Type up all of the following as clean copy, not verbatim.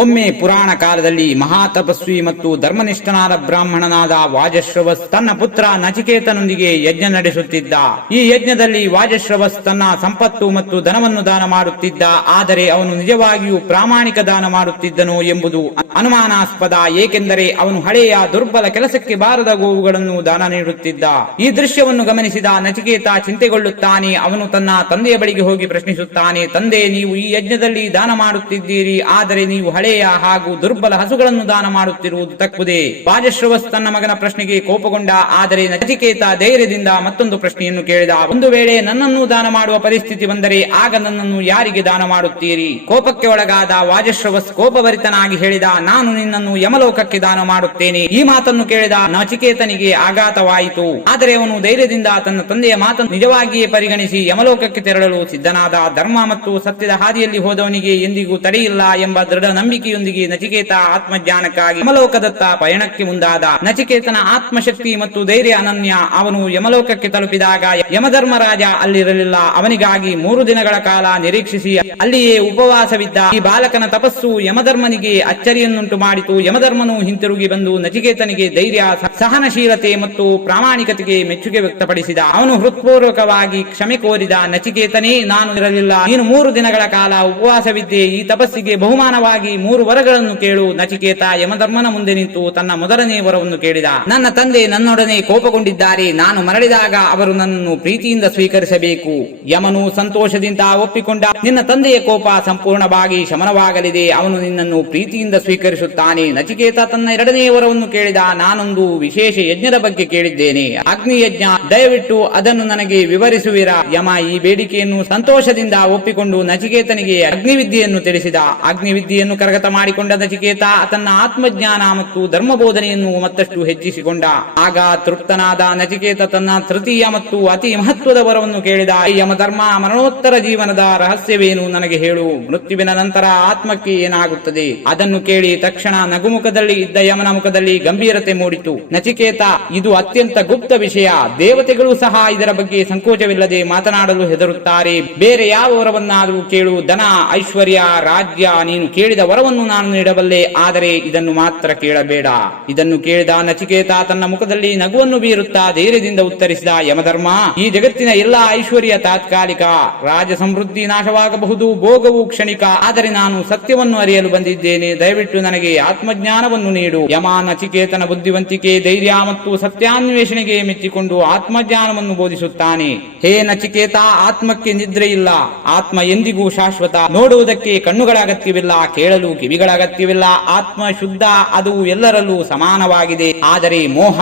ಒಮ್ಮೆ ಪುರಾಣ ಕಾಲದಲ್ಲಿ ಮಹಾತಪಸ್ವಿ ಮತ್ತು ಧರ್ಮನಿಷ್ಠನಾದ ಬ್ರಾಹ್ಮಣನಾದ ವಾಜಶ್ರವಸ್ ತನ್ನ ಪುತ್ರ ನಚಿಕೇತನೊಂದಿಗೆ ಯಜ್ಞ ನಡೆಸುತ್ತಿದ್ದ. ಈ ಯಜ್ಞದಲ್ಲಿ ವಾಜಶ್ರವಸ್ ತನ್ನ ಸಂಪತ್ತು ಮತ್ತು ಧನವನ್ನು ದಾನ ಮಾಡುತ್ತಿದ್ದ. ಆದರೆ ಅವನು ನಿಜವಾಗಿಯೂ ಪ್ರಾಮಾಣಿಕ ದಾನ ಮಾಡುತ್ತಿದ್ದನು ಎಂಬುದು ಅನುಮಾನಾಸ್ಪದ, ಏಕೆಂದರೆ ಅವನು ಹಳೆಯ ದುರ್ಬಲ ಕೆಲಸಕ್ಕೆ ಬಾರದ ಗೋವುಗಳನ್ನು ದಾನ ನೀಡುತ್ತಿದ್ದ. ಈ ದೃಶ್ಯವನ್ನು ಗಮನಿಸಿದ ನಚಿಕೇತ ಚಿಂತೆಗೊಳ್ಳುತ್ತಾನೆ. ಅವನು ತನ್ನ ತಂದೆಯ ಬಳಿಗೆ ಹೋಗಿ ಪ್ರಶ್ನಿಸುತ್ತಾನೆ, ತಂದೆ, ನೀವು ಈ ಯಜ್ಞದಲ್ಲಿ ದಾನ ಮಾಡುತ್ತಿದ್ದೀರಿ, ಆದರೆ ನೀವು ಹಳೆಯ ಹಾಗೂ ದುರ್ಬಲ ಹಸುಗಳನ್ನು ದಾನ ಮಾಡುತ್ತಿರುವುದು ತಕ್ಕುದೇ. ವಾಜಶ್ರವಸ್ ತನ್ನ ಮಗನ ಪ್ರಶ್ನೆಗೆ ಕೋಪಗೊಂಡ. ಆದರೆ ನಚಿಕೇತ ಧೈರ್ಯದಿಂದ ಮತ್ತೊಂದು ಪ್ರಶ್ನೆಯನ್ನು ಕೇಳಿದ, ಒಂದು ವೇಳೆ ನನ್ನನ್ನು ದಾನ ಮಾಡುವ ಪರಿಸ್ಥಿತಿ ಬಂದರೆ ಆಗ ನನ್ನನ್ನು ಯಾರಿಗೆ ದಾನ ಮಾಡುತ್ತೀರಿ? ಕೋಪಕ್ಕೆ ಒಳಗಾದ ವಾಜಶ್ರವಸ್ ಕೋಪಭರಿತನಾಗಿ ಹೇಳಿದ, ನಾನು ನಿನ್ನನ್ನು ಯಮಲೋಕಕ್ಕೆ ದಾನ ಮಾಡುತ್ತೇನೆ. ಈ ಮಾತನ್ನು ಕೇಳಿದ ನಚಿಕೇತನಿಗೆ ಆಘಾತವಾಯಿತು. ಆದರೆ ಅವನು ಧೈರ್ಯದಿಂದ ತನ್ನ ತಂದೆಯ ಮಾತನ್ನು ನಿಜವಾಗಿಯೇ ಪರಿಗಣಿಸಿ ಯಮಲೋಕಕ್ಕೆ ತೆರಳಲು ಸಿದ್ಧನಾದ. ಧರ್ಮ ಮತ್ತು ಸತ್ಯದ ಹಾದಿಯಲ್ಲಿ ಹೋದವನಿಗೆ ಎಂದಿಗೂ ತಡೆಯಿಲ್ಲ ಎಂಬ ದೃಢ ನಂಬಿಕೆಯೊಂದಿಗೆ ನಚಿಕೇತ ಆತ್ಮಜ್ಞಾನಕ್ಕಾಗಿ ಯಮಲೋಕದತ್ತ ಪಯಣಕ್ಕೆ ಮುಂದಾದ. ನಚಿಕೇತನ ಆತ್ಮಶಕ್ತಿ ಮತ್ತು ಧೈರ್ಯ ಅನನ್ಯ. ಅವನು ಯಮಲೋಕಕ್ಕೆ ತಲುಪಿದಾಗ ಯಮಧರ್ಮರಾಜ ಅಲ್ಲಿರಲಿಲ್ಲ. ಅವನಿಗಾಗಿ 3 ದಿನಗಳ ಕಾಲ ನಿರೀಕ್ಷಿಸಿ ಅಲ್ಲಿಯೇ ಉಪವಾಸವಿದ್ದ. ಈ ಬಾಲಕನ ತಪಸ್ಸು ಯಮಧರ್ಮನಿಗೆ ಅಚ್ಚರಿಯನ್ನುಂಟು ಮಾಡಿತು. ಯಮಧರ್ಮನು ಹಿಂತಿರುಗಿ ಬಂದು ನಚಿಕೇತನಿಗೆ ಧೈರ್ಯ, ಸಹನಶೀಲತೆ ಮತ್ತು ಪ್ರಾಮಾಣಿಕತೆಗೆ ಮೆಚ್ಚುಗೆ ವ್ಯಕ್ತಪಡಿಸಿದ. ಅವನು ಹೃತ್ಪೂರ್ವಕವಾಗಿ ಕ್ಷಮೆ ಕೋರಿದ. ನಚಿಕೇತನೇ, ನಾನು ಇರಲಿಲ್ಲ. ನೀನು 3 ದಿನಗಳ ಕಾಲ ಉಪವಾಸವಿದ್ದೆ. ಈ ತಪಸ್ಸಿಗೆ ಬಹುಮಾನವಾಗಿ 3 ವರಗಳನ್ನು ಕೇಳು. ನಚಿಕೇತ ಯಮಧರ್ಮನ ಮುಂದೆ ನಿಂತು ತನ್ನ ಮೊದಲನೇ ವರವನ್ನು ಕೇಳಿದ. ನನ್ನ ತಂದೆ ನನ್ನೊಡನೆ ಕೋಪಗೊಂಡಿದ್ದಾರೆ. ನಾನು ಮರಳಿದಾಗ ಅವರು ನನ್ನನ್ನು ಪ್ರೀತಿಯಿಂದ ಸ್ವೀಕರಿಸಬೇಕು. ಯಮನು ಸಂತೋಷದಿಂದ ಒಪ್ಪಿಕೊಂಡ. ನಿನ್ನ ತಂದೆಯ ಕೋಪ ಸಂಪೂರ್ಣವಾಗಿ ಶಮನವಾಗಲಿದೆ. ಅವನು ನಿನ್ನನ್ನು ಪ್ರೀತಿಯಿಂದ ಸ್ವೀಕರಿಸುತ್ತಾನೆ. ನಚಿಕೇತ ತನ್ನ 2ನೇ ವರವನ್ನು ಕೇಳಿದ. ನಾನೊಂದು ವಿಶೇಷ ಯಜ್ಞದ ಬಗ್ಗೆ ಕೇಳಿದ್ದೇನೆ, ಅಗ್ನಿ ಯಜ್ಞ. ದಯವಿಟ್ಟು ಅದನ್ನು ನನಗೆ ವಿವರಿಸುವಿರಾ? ಯಮ ಈ ಬೇಡಿಕೆಯನ್ನು ಸಂತೋಷದಿಂದ ಒಪ್ಪಿಕೊಂಡು ನಚಿಕೇತನಿಗೆ ಅಗ್ನಿವಿದ್ಯೆಯನ್ನು ತಿಳಿಸಿದ. ಅಗ್ನಿವಿದ್ಯೆಯನ್ನು ಕರಗತ ಮಾಡಿಕೊಂಡ ನಚಿಕೇತ ತನ್ನ ಆತ್ಮಜ್ಞಾನ ಮತ್ತು ಧರ್ಮಬೋಧನೆಯನ್ನು ಮತ್ತಷ್ಟು ಹೆಚ್ಚಿಸಿಕೊಂಡ. ಆಗ ತೃಪ್ತನಾದ ನಚಿಕೇತ ತನ್ನ ತೃತೀಯ ಮತ್ತು ಅತಿ ಮಹತ್ವದ ವರವನ್ನು ಕೇಳಿದ. ಯಮಧರ್ಮ, ಮರಣೋತ್ತರ ಜೀವನದ ರಹಸ್ಯವೇನು ನನಗೆ ಹೇಳು. ಮೃತ್ಯುವಿನ ನಂತರ ಆತ್ಮಕ್ಕೆ ಏನಾಗುತ್ತದೆ? ಅದನ್ನು ಕೇಳಿ ತಕ್ಷಣ ನಗುಮುಖದಲ್ಲಿ ಇದ್ದ ಯಮನ ಮುಖದಲ್ಲಿ ಗಂಭೀರತೆ ಮೂಡಿತು. ನಚಿಕೇತ, ಇದು ಅತ್ಯಂತ ಗುಪ್ತ ವಿಷಯ. ದೇವತೆಗಳು ಸಹ ಇದರ ಬಗ್ಗೆ ಸಂಕೋಚವಿಲ್ಲದೆ ಮಾತನಾಡಲು ಹೆದರುತ್ತಾರೆ. ಬೇರೆ ಯಾವ ವರವನ್ನಾದರೂ ಕೇಳು. ಧನ, ಐಶ್ವರ್ಯ, ರಾಜ್ಯ. ನೀನು ಕೇಳಿದ ವರವನ್ನು ನಾನು ನೀಡಬಲ್ಲೆ, ಆದರೆ ಇದನ್ನು ಮಾತ್ರ ಕೇಳಬೇಡ. ಇದನ್ನು ಕೇಳಿದ ನಚಿಕೇತ ತನ್ನ ಮುಖದಲ್ಲಿ ನಗುವನ್ನು ಬೀರುತ್ತಾ ಧೈರ್ಯದಿಂದ ಉತ್ತರಿಸಿದ, ಯಮಧರ್ಮ, ಈ ಜಗತ್ತಿನ ಎಲ್ಲಾ ಐಶ್ವರ್ಯ ತಾತ್ಕಾಲಿಕ. ರಾಜ ಸಮೃದ್ಧಿ ನಾಶವಾಗಬಹುದು, ಭೋಗವು ಕ್ಷಣಿಕ. ಆದರೆ ನಾನು ಸತ್ಯವನ್ನು ಅರಿಯಲು ಬಂದಿದ್ದೇನೆ. ದಯವಿಟ್ಟು ನನಗೆ ಆತ್ಮಜ್ಞಾನವನ್ನು ನೀಡು. ಯಮ ನಚಿಕೇತನ ಬುದ್ಧಿವಂತಿಕೆ, ಧೈರ್ಯ ಮತ್ತು ಸತ್ಯಾನ್ವೇಷಣೆಗೆ ಮೆಚ್ಚಿಕೊಂಡು ಆತ್ಮಜ್ಞಾನವನ್ನು ಬೋಧಿಸುತ್ತಾನೆ. ಹೇ ನಚಿಕೇತ, ಆತ್ಮಕ್ಕೆ ನಿದ್ರೆ ಇಲ್ಲ. ಆತ್ಮ ಎಂದಿಗೂ ಶಾಶ್ವತ. ನೋಡುವುದಕ್ಕೆ ಕಣ್ಣುಗಳ ಅಗತ್ಯವಿಲ್ಲ, ಕೇಳಲು ಕಿವಿಗಳ ಅಗತ್ಯವಿಲ್ಲ. ಆತ್ಮ ಶುದ್ಧ, ಅದು ಎಲ್ಲರಲ್ಲೂ ಸಮಾನವಾಗಿದೆ. ಆದರೆ ಮೋಹ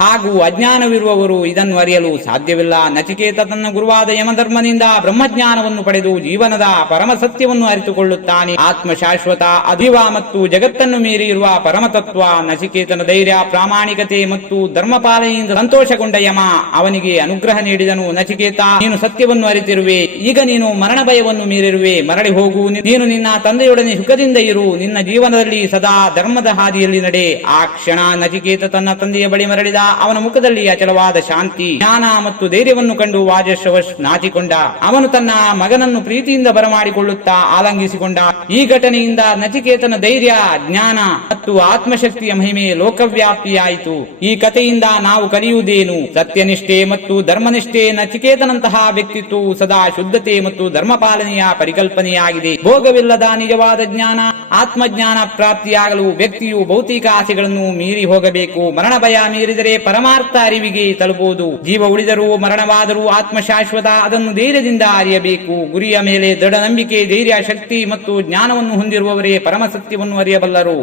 ಹಾಗೂ ಅಜ್ಞಾನವಿರುವವರು ಇದನ್ನು ಅರಿಯಲು ಸಾಧ್ಯವಿಲ್ಲ. ನಚಿಕೇತ ತನ್ನ ಗುರುವಾದ ಯಮಧರ್ಮನಿಂದ ಬ್ರಹ್ಮಜ್ಞಾನವನ್ನು ಪಡೆದು ಜೀವನದ ಪರಮ ಸತ್ಯವನ್ನು ಅರಿತುಕೊಳ್ಳುತ್ತಾನೆ. ಆತ್ಮ ಶಾಶ್ವತ, ಅಧಿವ ಮತ್ತು ಜಗತ್ತನ್ನು ಮೀರಿ ಇರುವ ಪರಮತತ್ವ. ನಚಿಕೇತನ ಧೈರ್ಯ, ಪ್ರಾಮಾಣಿಕತೆ ಮತ್ತು ಧರ್ಮಪಾಲನೆಯಿಂದ ಸಂತೋಷಗೊಂಡ ಯಮ ಅವನಿಗೆ ಅನುಗ್ರಹ ನೀಡಿದನು. ನಚಿಕೇತ, ನೀನು ಸತ್ಯವನ್ನು ಅರಿತಿರುವೆ. ಈಗ ನೀನು ಮರಣ ಭಯವನ್ನು ಮೀರಿರುವೆ. ಮರಳಿ ಹೋಗು. ನೀನು ನಿನ್ನ ತಂದೆಯೊಡನೆ ಸುಖದಿಂದ ಇರು. ನಿನ್ನ ಜೀವನದಲ್ಲಿ ಸದಾ ಧರ್ಮದ ಹಾದಿಯಲ್ಲಿ ನಡೆ. ಆ ಕ್ಷಣ ನಚಿಕೇತ ತನ್ನ ತಂದೆಯ ಬಳಿ ಮರಳಿದ. ಅವನ ಮುಖದಲ್ಲಿ ಅಚಲವಾದ ಶಾಂತಿ, ಜ್ಞಾನ ಮತ್ತು ಧೈರ್ಯವನ್ನು ಕಂಡು ವಾಜಶ್ರವಸ್ ನಾಚಿಕೊಂಡ. ಅವನು ತನ್ನ ಮಗನನ್ನು ಪ್ರೀತಿಯಿಂದ ಬರಮಾಡಿಕೊಳ್ಳುತ್ತಾ ಆಲಂಗಿಸಿಕೊಂಡ. ಈ ಘಟನೆಯಿಂದ ನಚಿಕೇತನ ಧೈರ್ಯ, ಜ್ಞಾನ ಮತ್ತು ಆತ್ಮಶಕ್ತಿಯ ಮಹಿಮೆ ಲೋಕವ್ಯಾಪಿಯಾಯಿತು. ಈ ಕಥೆಯಿಂದ ನಾವು ಕಲಿಯುವುದೇನು? ಸತ್ಯನಿಷ್ಠೆ ಮತ್ತು ಧರ್ಮನಿಷ್ಠೆ. ನಚಿಕೇತನಂತಹ ವ್ಯಕ್ತಿತ್ವವು ಸದಾ ಶುದ್ಧತೆ ಮತ್ತು ಧರ್ಮಪಾಲನೆಯ ಪರಿಕಲ್ಪನೆಯಾಗಿದೆ. ಭೋಗವಿಲ್ಲದ ನಿಜವಾದ ಜ್ಞಾನ, ಆತ್ಮಜ್ಞಾನ ಪ್ರಾಪ್ತಿಯಾಗಲು ವ್ಯಕ್ತಿಯು ಭೌತಿಕ ಆಸೆಗಳನ್ನು ಮೀರಿ ಹೋಗಬೇಕು. ಮರಣ ಭಯ ಮೀರಿದರೆ ಪರಮಾರ್ಥ ಅರಿವಿಗೆ ತಲುಪುವುದು. ಜೀವ ಉಳಿದರೂ ಮರಣವಾದರೂ ಆತ್ಮ ಶಾಶ್ವತ. ಅದನ್ನು ಧೈರ್ಯದಿಂದ ಅರಿಯಬೇಕು. ಗುರಿಯ ಮೇಲೆ ದೃಢ ನಂಬಿಕೆ, ಧೈರ್ಯ, ಶಕ್ತಿ ಮತ್ತು ಜ್ಞಾನವನ್ನು ಹೊಂದಿರುವವರೇ ಪರಮ ಸತ್ಯವನ್ನು ಅರಿಯಬಲ್ಲರು.